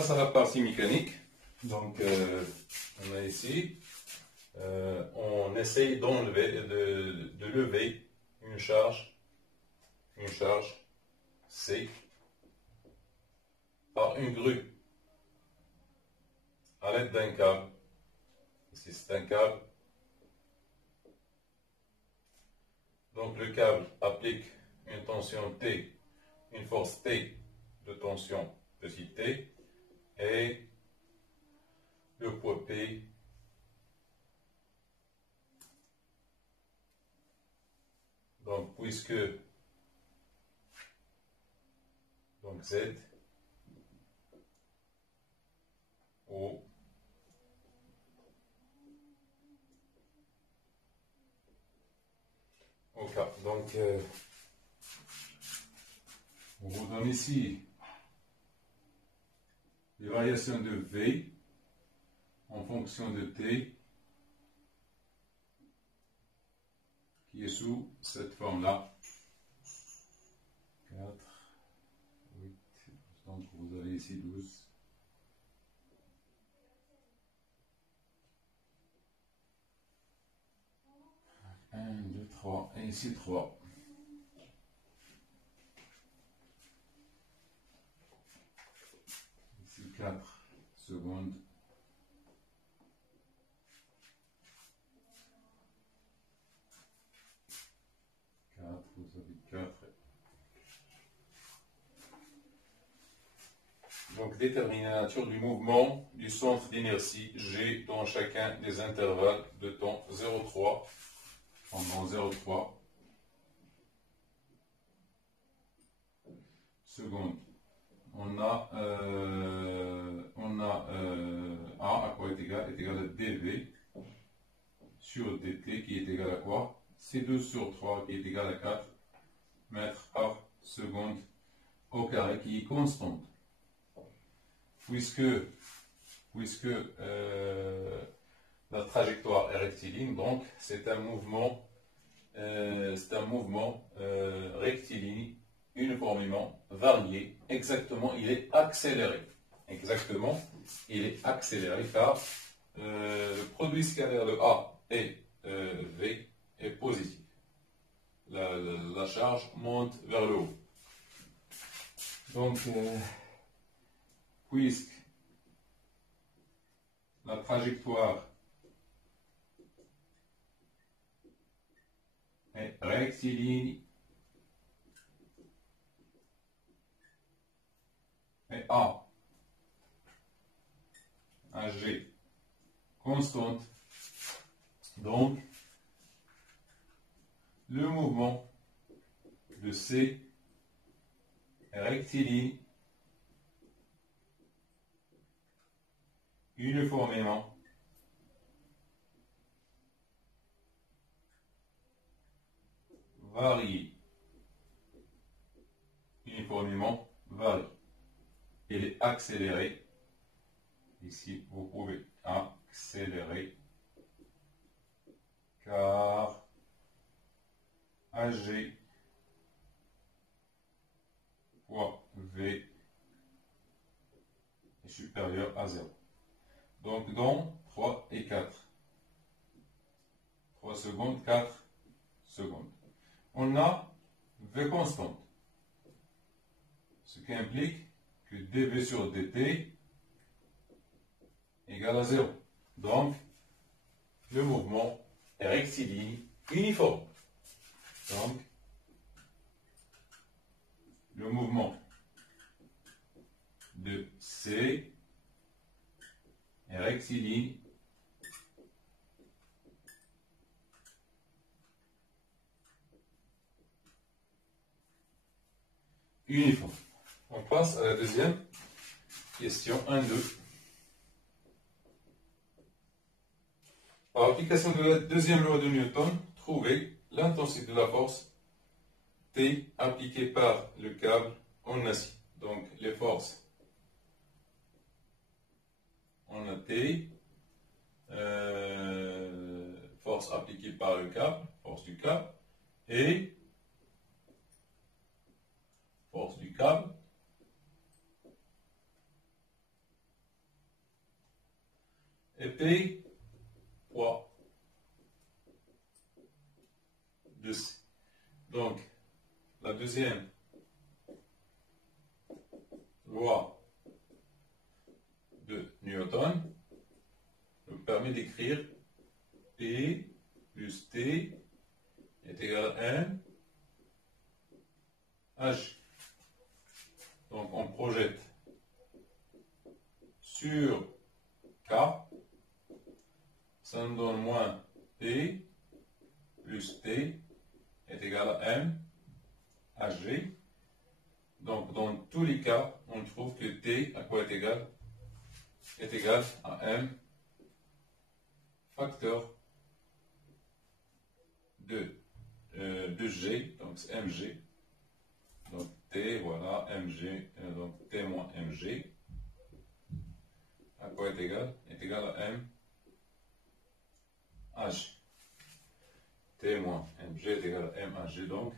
passe à la partie mécanique. Donc, on a ici, on essaye de lever une charge C par une grue à l'aide d'un câble. Ici, c'est un câble. Donc, le câble applique une tension T, une force T de tension petit t, et le poids P donc puisque donc Z au K. Donc on vous donne ici les variations de V en fonction de T qui est sous cette forme-là. 4, 8, donc vous avez ici 12. Un, 2, 3, et ici 3. Ici 4 secondes. 4, vous avez 4. Donc déterminer la nature du mouvement du centre d'inertie G dans chacun des intervalles de temps 0,3 pendant 0,3 secondes. On a A à quoi est égal à dV sur dt qui est égal à quoi? C12 sur 3 qui est égal à 4 mètres par seconde au carré qui est constante. Puisque la trajectoire est rectiligne, donc c'est un mouvement rectiligne uniformément varié. Exactement, il est accéléré. Exactement, il est accéléré car le produit scalaire de A et V est positif. La charge monte vers le haut. Donc, puisque la trajectoire est rectiligne et A G constante, donc le mouvement de C est rectiligne uniformément varié. Uniformément varié. Il est accéléré. Ici, vous pouvez accélérer car AG fois V est supérieur à 0. Donc, dans 3 et 4. 3 secondes, 4 secondes. On a V constante. Ce qui implique que dV sur dt égale à 0. Donc, le mouvement est rectiligne uniforme. Donc, le mouvement de C est rectiligne uniforme. On passe à la deuxième question 1-2. Par application de la deuxième loi de Newton, trouvez l'intensité de la force T appliquée par le câble en acier. Donc les forces, on a T, force appliquée par le câble, force du câble, et force du câble P fois 2C. Donc, la deuxième loi de Newton nous permet d'écrire P plus T est égal à M H. Donc, on projette sur K, ça nous donne moins P plus T est égal à M HG. Donc, dans tous les cas, on trouve que T à quoi est égal? Est égal à M facteur de G, donc c'est Mg. Donc T, voilà, Mg, donc T moins Mg. À quoi est égal? Est égal à M H. T moins Mg est égal à M Hg, donc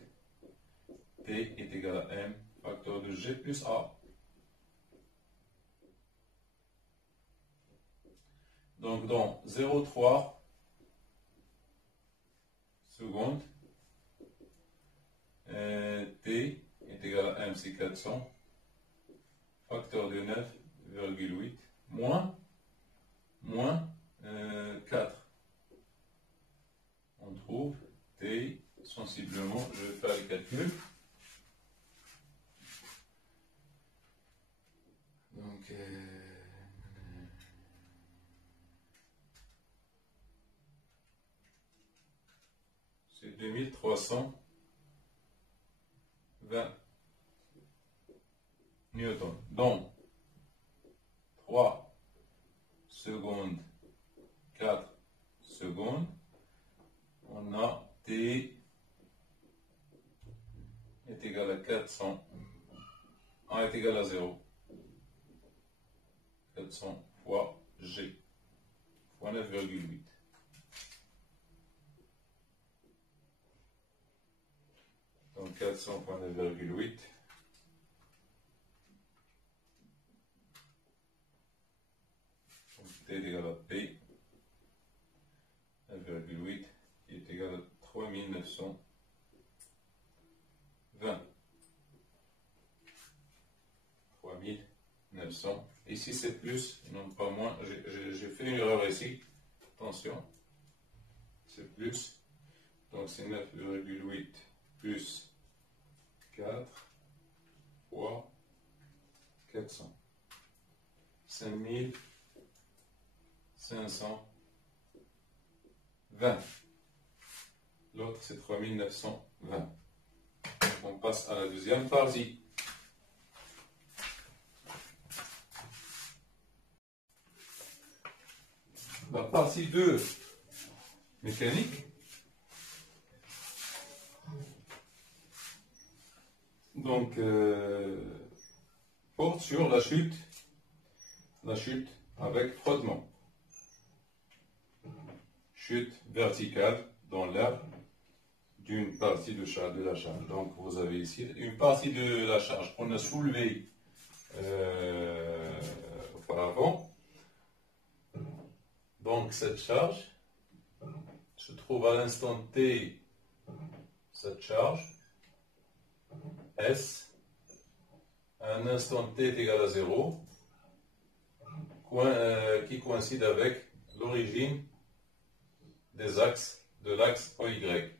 T est égal à M facteur de G plus A. Donc dans 0,3 secondes, T est égal à M, c'est 400, facteur de 9,8, moins 4. On trouve T sensiblement, je vais faire le calcul. Donc, c'est 2320 newtons. Donc, 3 secondes, 4 secondes, on a T est égal à 400, A est égal à 0. 400 fois G, fois 9,8. Donc 400 fois 9,8. Donc T est égal à P, 9,8, qui est égal à 3920. Ici c'est plus, non pas moins. J'ai fait une erreur ici. Attention. C'est plus. Donc c'est 9,8 plus 4 fois 400. 5520. L'autre c'est 3920. On passe à la deuxième partie. La partie 2, mécanique. Donc, porte sur la chute avec frottement. Chute verticale dans l'air d'une partie de la charge. Donc, vous avez ici une partie de la charge qu'on a soulevée auparavant. Donc, cette charge se trouve à l'instant T, cette charge, S, à un instant T est égal à 0, qui coïncide avec l'origine des axes de l'axe OY.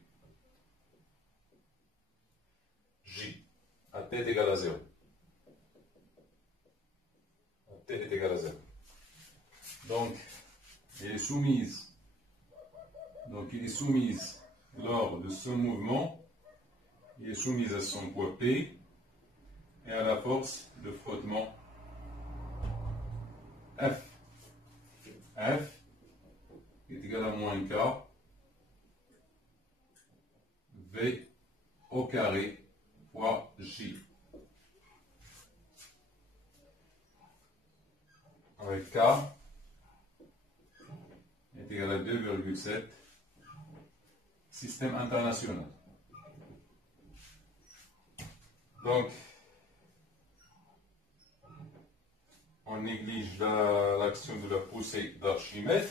J, à T est égal à 0. À T est égal à 0. Donc, il est soumise. Donc, il est soumise lors de ce mouvement. Il est soumise à son poids P et à la force de frottement F. F est égal à moins K V au carré fois J. Avec K est égal à 2,7, système international. Donc, on néglige l'action de la poussée d'Archimède,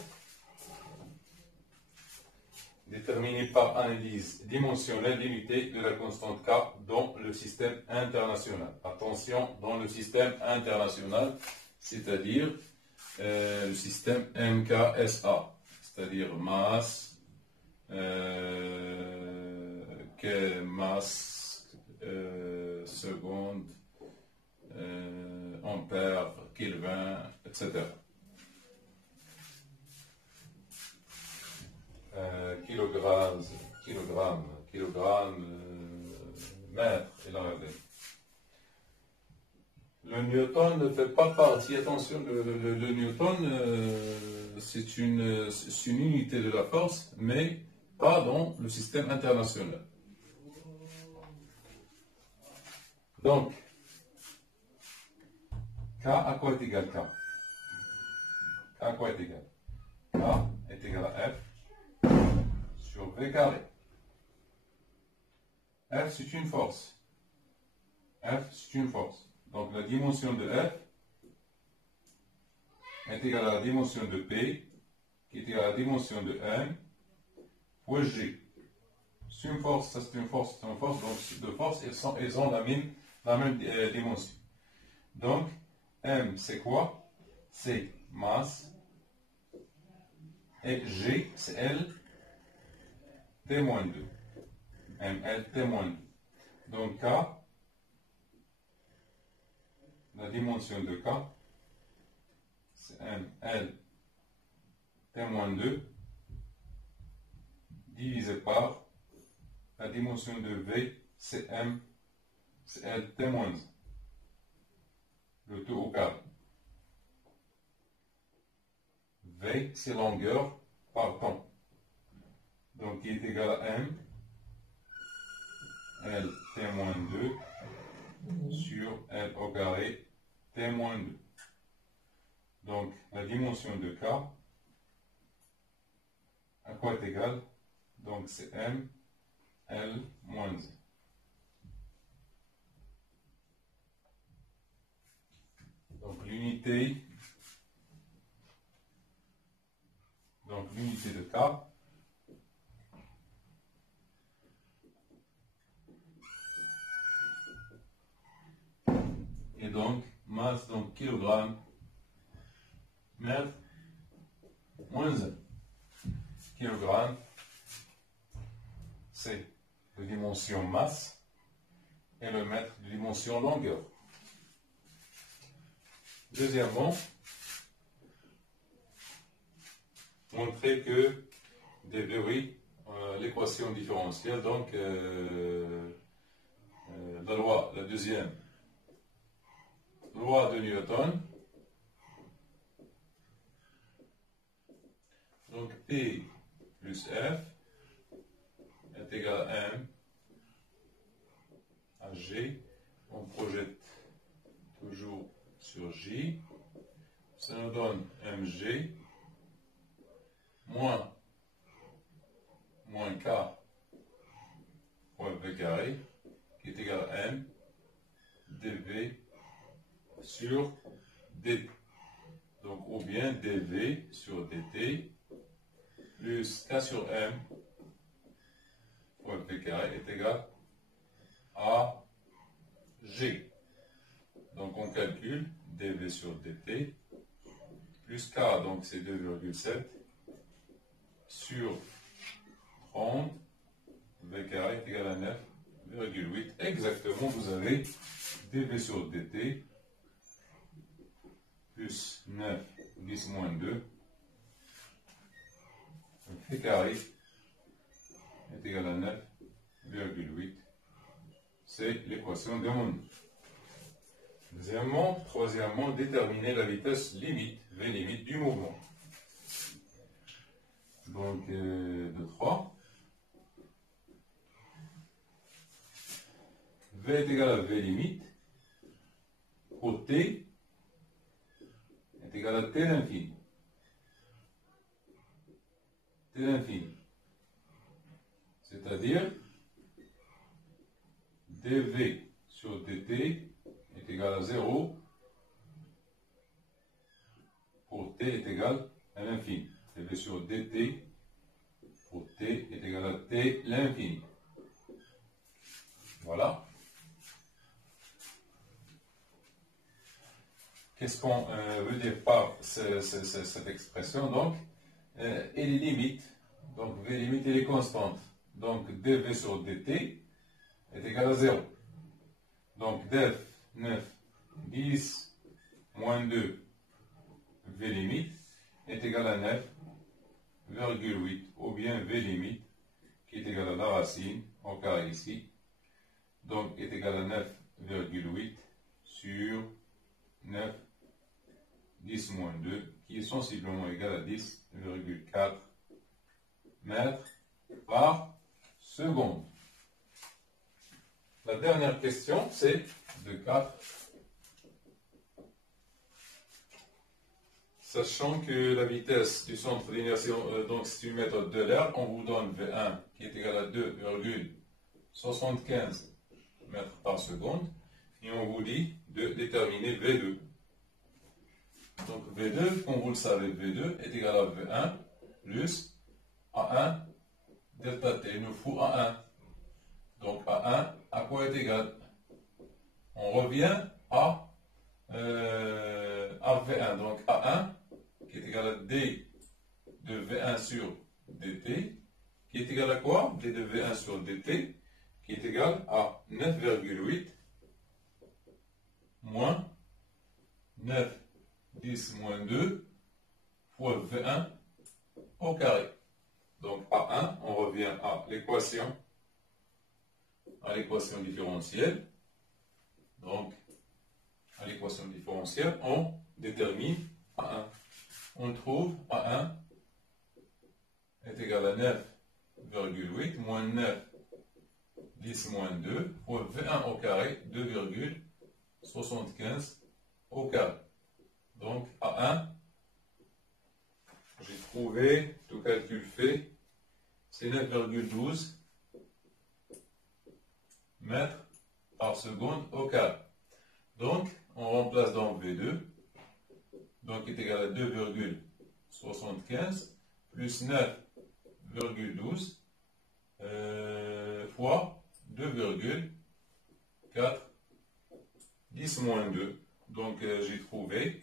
déterminée par analyse dimensionnelle limitée de la constante K dans le système international. Attention, dans le système international, c'est-à-dire le système MKSA, c'est-à-dire masse, masse, seconde, ampère, Kelvin, etc. Kilogramme, mètre, et la règle. Le Newton ne fait pas partie, attention, le Newton, c'est une unité de la force, mais pas dans le système international. Donc, K à quoi est égal K? K à quoi est égal? K est égal à F sur V carré. F, c'est une force. F, c'est une force. Donc, la dimension de F est égale à la dimension de P, qui est égale à la dimension de M, fois G. C'est une force, ça c'est une force, donc deux forces, elles ont la même dimension. Donc, M, c'est quoi? C'est masse, et G, c'est L, T-2. ML, T-2. Donc, K, la dimension de K, c'est ML, T-2, divisé par la dimension de V, c'est M, c'est L, T-1. Le tout au carré. V, c'est longueur par temps. Donc, qui est égal à M, L, T-2, sur L au carré, T-2. Donc, la dimension de K, à quoi est égal? Donc, c'est M, L, moins 1. Donc, l'unité de K, et donc, masse, donc kilogramme, mètre, moins 1. Kilogramme, c'est de dimension masse, et le mètre de dimension longueur. Deuxièmement, montrer que oui, l'équation différentielle, donc la deuxième loi de Newton, donc P plus F est égal à M à G, on projette toujours sur J, ça nous donne mg moins k fois v carré qui est égal à m dv sur dt. Donc ou bien dv sur dt plus k sur m fois v carré est égal à g. Donc on calcule dv sur dt plus k, donc c'est 2,7 sur 30, v carré est égal à 9,8. Exactement, vous avez dv sur dt plus 9 10 moins 2. Donc v carré est égal à 9,8. C'est l'équation de Monod. Deuxièmement, troisièmement, déterminer la vitesse limite, v limite du mouvement. Donc, de 3. V est égal à v limite pour t est égal à t l'infini. T l'infini. C'est-à-dire dv sur dt est égal à 0 pour t est égal à l'infini. dv sur dt pour t est égal à t l'infini. Voilà. Qu'est-ce qu'on veut dire par cette expression? Donc, et les limites. Donc, v limite, elle est constante. Donc, dv sur dt est égal à 0. Donc, def 9, 10, moins 2, v limite est égal à 9,8. Ou bien v limite qui est égal à la racine au carré ici. Donc, est égal à 9,8 sur 9, 10 moins 2, qui est sensiblement égal à 10,4 mètres par seconde. La dernière question, c'est de 4. Sachant que la vitesse du centre d'inertie, donc c'est une méthode de l'air, on vous donne V1 qui est égal à 2,75 mètres par seconde, et on vous dit de déterminer V2. Donc V2, comme vous le savez, V2 est égal à V1 plus A1 delta T. Il nous faut A1. Donc A1, à quoi est égal? On revient à V1. Donc A1 qui est égal à D de V1 sur dt, qui est égal à quoi? D de V1 sur dt, qui est égal à 9,8 moins 9, 10 moins 2 fois V1 au carré. Donc A1, on revient à l'équation différentielle. Donc, à l'équation différentielle, on détermine A1. On trouve A1 est égal à 9,8 moins 9, 10 moins 2 fois V1 au carré, 2,75 au carré. Donc A1, j'ai trouvé, tout calcul fait, c'est 9,12 mètres par seconde au carré. Donc, on remplace dans V2, donc est égal à 2,75 plus 9,12 fois 2,4, 10 moins 2. Donc, j'ai trouvé,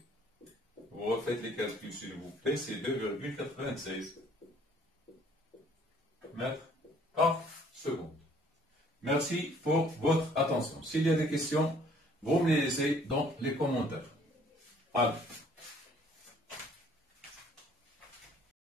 vous refaites les calculs s'il vous plaît, c'est 2,96 mètres par seconde. Merci pour votre attention. S'il y a des questions, vous me les laissez dans les commentaires. Allez.